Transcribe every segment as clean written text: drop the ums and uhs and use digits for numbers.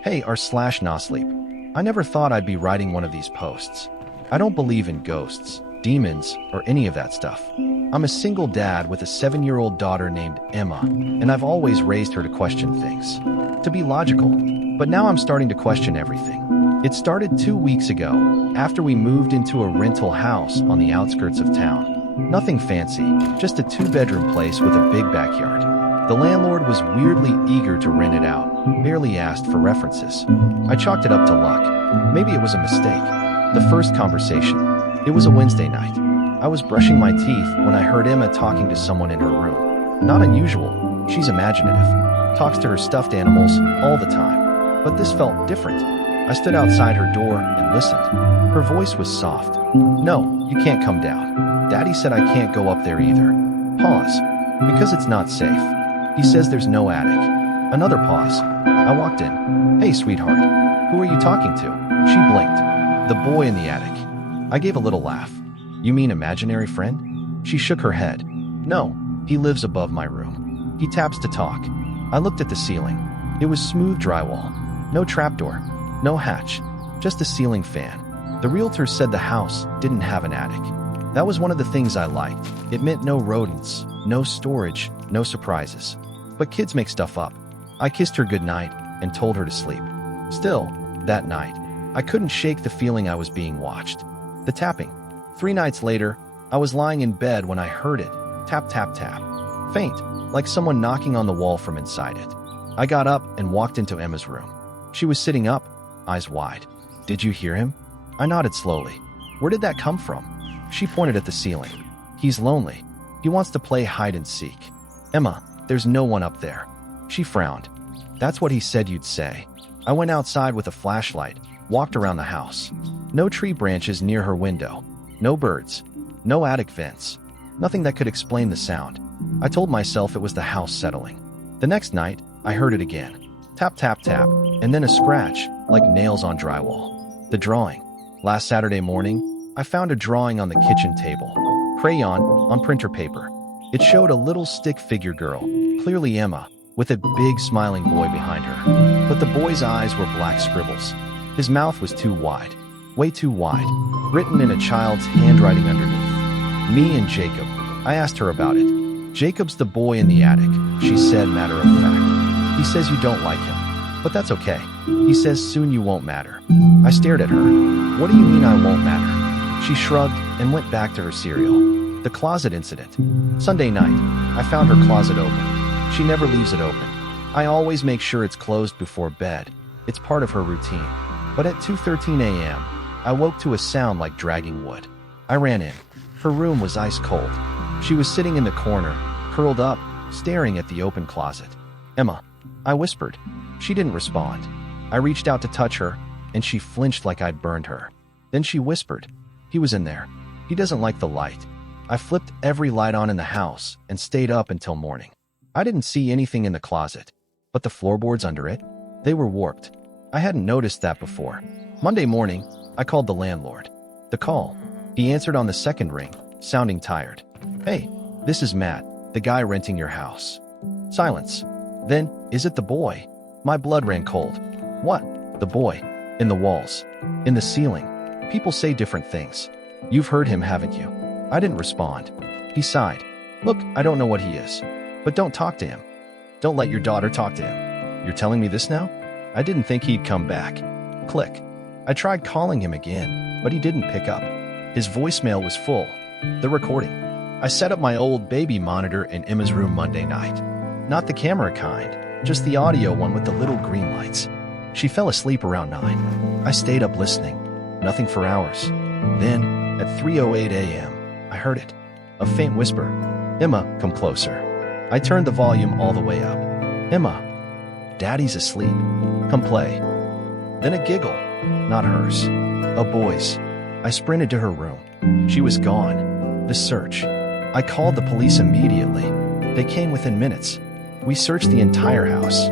Hey, r/nosleep. I never thought I'd be writing one of these posts. I don't believe in ghosts, demons, or any of that stuff. I'm a single dad with a 7-year-old daughter named Emma, and I've always raised her to question things, to be logical. But now I'm starting to question everything. It started 2 weeks ago, after we moved into a rental house on the outskirts of town. Nothing fancy, just a 2-bedroom place with a big backyard. The landlord was weirdly eager to rent it out, barely asked for references. I chalked it up to luck. Maybe it was a mistake. The first conversation. It was a Wednesday night. I was brushing my teeth when I heard Emma talking to someone in her room. Not unusual. She's imaginative. Talks to her stuffed animals all the time. But this felt different. I stood outside her door and listened. Her voice was soft. "No, you can't come down. Daddy said I can't go up there either." Pause. "Because it's not safe. He says there's no attic." Another pause. I walked in. "Hey, sweetheart. Who are you talking to?" She blinked. "The boy in the attic." I gave a little laugh. "You mean imaginary friend?" She shook her head. "No, he lives above my room. He taps to talk." I looked at the ceiling. It was smooth drywall. No trapdoor. No hatch. Just a ceiling fan. The realtor said the house didn't have an attic. That was one of the things I liked. It meant no rodents, no storage, no surprises. But kids make stuff up. I kissed her goodnight and told her to sleep. Still, that night, I couldn't shake the feeling I was being watched. The tapping. 3 nights later, I was lying in bed when I heard it. Tap, tap, tap. Faint, like someone knocking on the wall from inside it. I got up and walked into Emma's room. She was sitting up, eyes wide. "Did you hear him?" I nodded slowly. "Where did that come from?" She pointed at the ceiling. "He's lonely. He wants to play hide and seek." "Emma, there's no one up there." She frowned. "That's what he said you'd say." I went outside with a flashlight, walked around the house. No tree branches near her window. No birds. No attic vents. Nothing that could explain the sound. I told myself it was the house settling. The next night, I heard it again. Tap, tap, tap, and then a scratch, like nails on drywall. The drawing. Last Saturday morning, I found a drawing on the kitchen table. Crayon on printer paper. It showed a little stick figure girl, clearly Emma, with a big smiling boy behind her. But the boy's eyes were black scribbles. His mouth was too wide. Way too wide. Written in a child's handwriting underneath. "Me and Jacob." I asked her about it. "Jacob's the boy in the attic," she said, matter of fact. "He says you don't like him. But that's okay. He says soon you won't matter." I stared at her. "What do you mean I won't matter?" She shrugged and went back to her cereal. The closet incident. Sunday night, I found her closet open. She never leaves it open. I always make sure it's closed before bed. It's part of her routine. But at 2:13 a.m., I woke to a sound like dragging wood. I ran in. Her room was ice cold. She was sitting in the corner, curled up, staring at the open closet. "Emma," I whispered. She didn't respond. I reached out to touch her, and she flinched like I'd burned her. Then she whispered, "He was in there. He doesn't like the light." I flipped every light on in the house and stayed up until morning. I didn't see anything in the closet, but the floorboards under it, they were warped. I hadn't noticed that before. Monday morning, I called the landlord. The call. He answered on the second ring, sounding tired. "Hey, this is Matt, the guy renting your house." Silence. Then, "Is it the boy?" My blood ran cold. "What? The boy? In the walls? In the ceiling? People say different things. You've heard him, haven't you?" I didn't respond. He sighed. "Look, I don't know what he is. But don't talk to him. Don't let your daughter talk to him." "You're telling me this now?" I didn't think he'd come back. Click. I tried calling him again, but he didn't pick up. His voicemail was full. The recording. I set up my old baby monitor in Emma's room Monday night. Not the camera kind, just the audio one with the little green lights. She fell asleep around 9. I stayed up listening. Nothing for hours. Then, at 3:08 a.m., I heard it. A faint whisper. "Emma, come closer." I turned the volume all the way up. "Emma, Daddy's asleep. Come play." Then a giggle. Not hers. A boy's. I sprinted to her room. She was gone. The search. I called the police immediately. They came within minutes. We searched the entire house.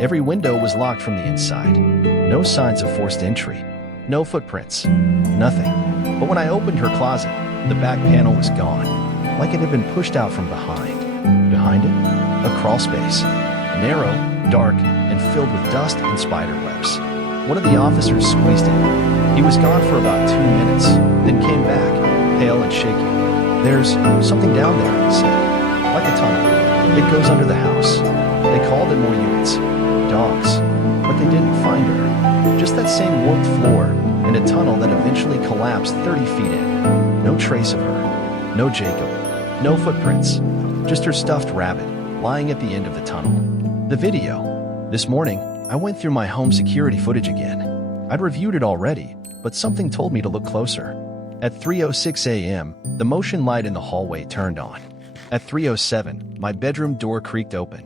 Every window was locked from the inside. No signs of forced entry. No footprints. Nothing. But when I opened her closet, the back panel was gone, like it had been pushed out from behind. Behind it, a crawl space. Narrow, dark, and filled with dust and spider webs. One of the officers squeezed in. He was gone for about 2 minutes, then came back, pale and shaking. "There's something down there," he said. "Like a tunnel. It goes under the house." They called in more units. Dogs. But they didn't find her. Just that same warped floor and a tunnel that eventually collapsed 30 feet in. No trace of her. No Jacob. No footprints. Just her stuffed rabbit, lying at the end of the tunnel. The video. This morning, I went through my home security footage again. I'd reviewed it already, but something told me to look closer. At 3:06 a.m., the motion light in the hallway turned on. At 3:07, my bedroom door creaked open.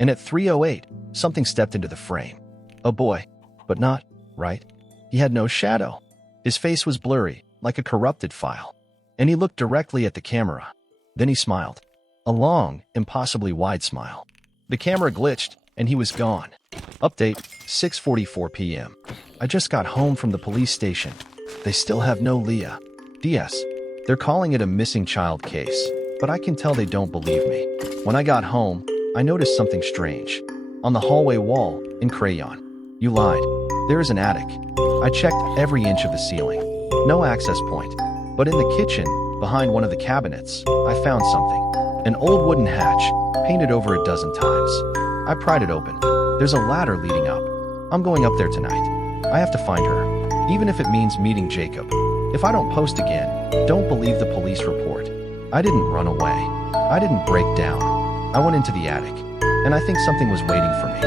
And at 3:08, something stepped into the frame. A boy, but not, right? He had no shadow. His face was blurry, like a corrupted file. And he looked directly at the camera. Then he smiled. A long, impossibly wide smile. The camera glitched, and he was gone. Update, 6:44 p.m. I just got home from the police station. They still have no Leah. DS. They're calling it a missing child case, but I can tell they don't believe me. When I got home, I noticed something strange. On the hallway wall, in crayon. You lied. There is an attic. I checked every inch of the ceiling. No access point. But in the kitchen, behind one of the cabinets, I found something. An old wooden hatch, painted over a dozen times. I pried it open. There's a ladder leading up. I'm going up there tonight. I have to find her, even if it means meeting Jacob. If I don't post again, don't believe the police report. I didn't run away. I didn't break down. I went into the attic, and I think something was waiting for me.